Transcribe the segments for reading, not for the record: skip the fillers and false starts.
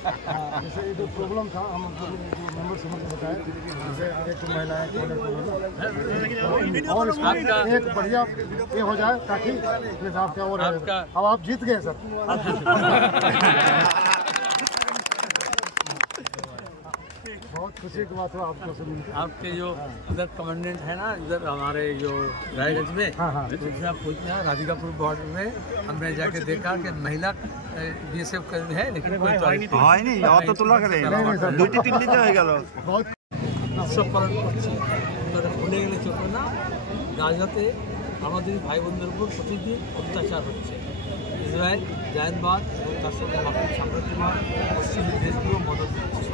जैसे ये जो प्रॉब्लम था हम मेंबर समझ बताया, जैसे एक महिलाएं और इसका एक बढ़िया ये हो जाए ताकि आपका और अब आप जीत गए सर। बहुत खुशी की बात हो आपको सुनकर। आपके जो इधर कमांडेंट है ना, इधर हमारे जो रायगंज में, तो आप पूछना राधिकापुर बॉर्डर में हमने जाके देखा कि महिला बीएसएफ कर्मी है, लेकिन कोई नहीं অত তোলা করে দুইটি তিনটি হয়ে গেল। উৎসব পালন করছি, ভুলে গেলে চলবে না। গাজাতে আমাদের ভাই বোনদের উপর প্রতিদিন অত্যাচার হচ্ছে। ইসরায়েল জায়নবাদ এবং তার সঙ্গে আমাদের সাম্রাজ্যবাদ পশ্চিমী দেশগুলো মদত দিচ্ছে।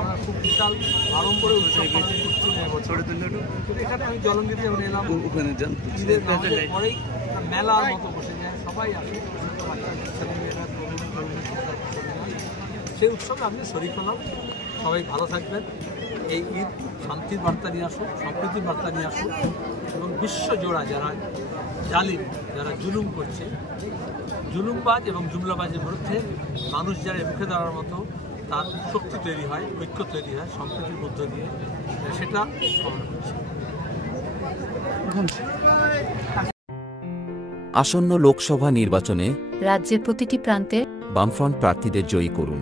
আমরা খুব বিশাল আড়ম্বরে উৎসব পালন করছি এখানে। আমি জলঙ্গিতে যখন এলাম, ঈদের নামাজের পরেই মেলার মতো বসে যায়, সবাই আসে, ছেলেমেয়েরা সেই উৎসবে আমি শরীর হলাম। সবাই ভালো থাকবেন। এই ঈদ শান্তির বার্তা নিয়ে আসুক, সম্প্রীতির বার্তা নিয়ে আসুক, এবং বিশ্বজোড়া যারা জালিম, যারা জুলুম করছে, জুলুমবাজ এবং জুমলাবাজের বিরুদ্ধে মানুষ যারা মুখে দাঁড়ার মতো তার শক্তি তৈরি হয়, ঐক্য তৈরি হয় সম্প্রীতির মধ্য দিয়ে, সেটা কামনা করছি। আসন্ন লোকসভা নির্বাচনে রাজ্যের প্রতিটি প্রান্তে বামফ্রন্ট প্রার্থীদের জয়ী করুন।